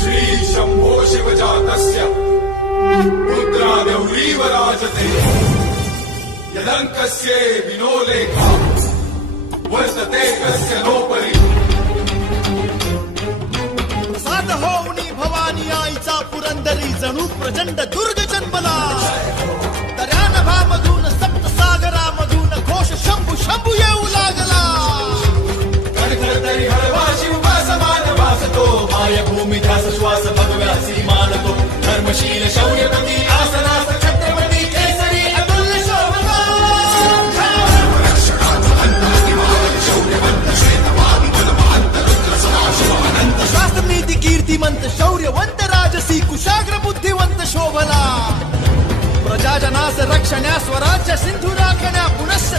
श्री शंभो शिवजातस्य रुद्रादेवरीव राजते यदंकस्य विनोलेखा वर्तते कस्य नोपरि प्रसाद होऊनी भवानी आईचा पुरंदरी जणू प्रचंड दुर्ग जन्मला दर्यानभामधून सप्त सागरामधून घोष शंभू शंभू येऊ लागला तरी हळवा शिवबा समान वासतो माय भूमी ध्यास श्वास भगव्यासी मानतो धर्मशील शौर्यपती आसनास छत्रपती केसरी अतुल्य शोभा शास्त्र नीती कीर्तिमंत शौर्यवंत राजसी कुशाग्र बुद्धिवंत शोभला प्रजाजनास रक्षण्या स्वराज्य सिंधू राखण्या पुनश्च